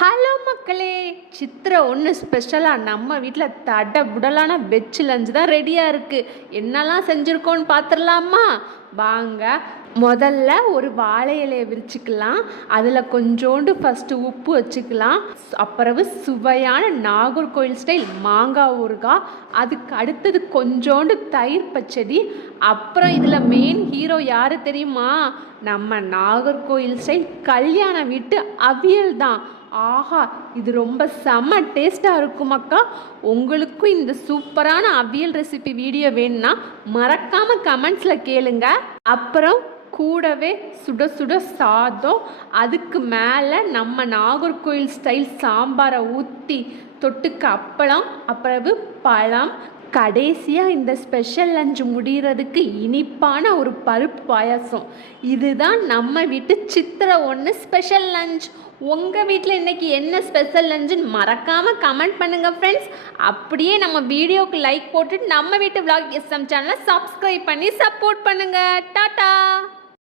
Hello மக்களே, சித்திரை ஒன்று ஸ்பெஷலாக நம்ம வீட்டில் தடபுடலான வெஜ் லஞ்ச் தான் ரெடியாக இருக்குது. என்னெல்லாம் செஞ்சுருக்கோன்னு பார்த்துடலாமா? வாங்க. முதல்ல ஒரு வாழை இலையை விரிச்சிக்கலாம். அதில் கொஞ்சோண்டு ஃபஸ்ட்டு உப்பு வச்சுக்கலாம். அப்புறம் சுவையான நாகர்கோவில் ஸ்டைல் மாங்காய் ஊறுகாய், அதுக்கு அடுத்தது கொஞ்சோண்டு தயிர் பச்சடி. அப்புறம் இதில் மெயின் ஹீரோ யார் தெரியுமா? நம்ம நாகர்கோவில் ஸ்டைல் கல்யாண வீட்டு அவியல் தான். ஆஹா, இது ரொம்ப செம்ம டேஸ்ட்டாக இருக்கும் அக்கா. உங்களுக்கும் இந்த சூப்பரான அவியல் ரெசிபி வீடியோ வேணும்னா மறக்காமல் கமெண்ட்ஸில் கேளுங்க. அப்புறம் கூடவே சுட சுட சாதம், அதுக்கு மேலே நம்ம நாகர்கோவில் ஸ்டைல் சாம்பாரை ஊற்றி தொட்டுக்க அப்பளம், அப்புறம் பழம், கடைசியாக இந்த ஸ்பெஷல் லஞ்ச் முடிகிறதுக்கு இனிப்பான ஒரு பருப்பு பாயாசம். இதுதான் நம்ம வீட்டு சித்திரை ஒன்று ஸ்பெஷல் லஞ்ச். உங்கள் வீட்டில் இன்றைக்கி என்ன ஸ்பெஷல் லஞ்சுன்னு மறக்காமல் கமெண்ட் பண்ணுங்கள் ஃப்ரெண்ட்ஸ். அப்படியே நம்ம வீடியோவுக்கு லைக் போட்டுட்டு நம்ம வீட்டு vlog SM சேனலை சப்ஸ்கிரைப் பண்ணி சப்போர்ட் பண்ணுங்கள். டாட்டா.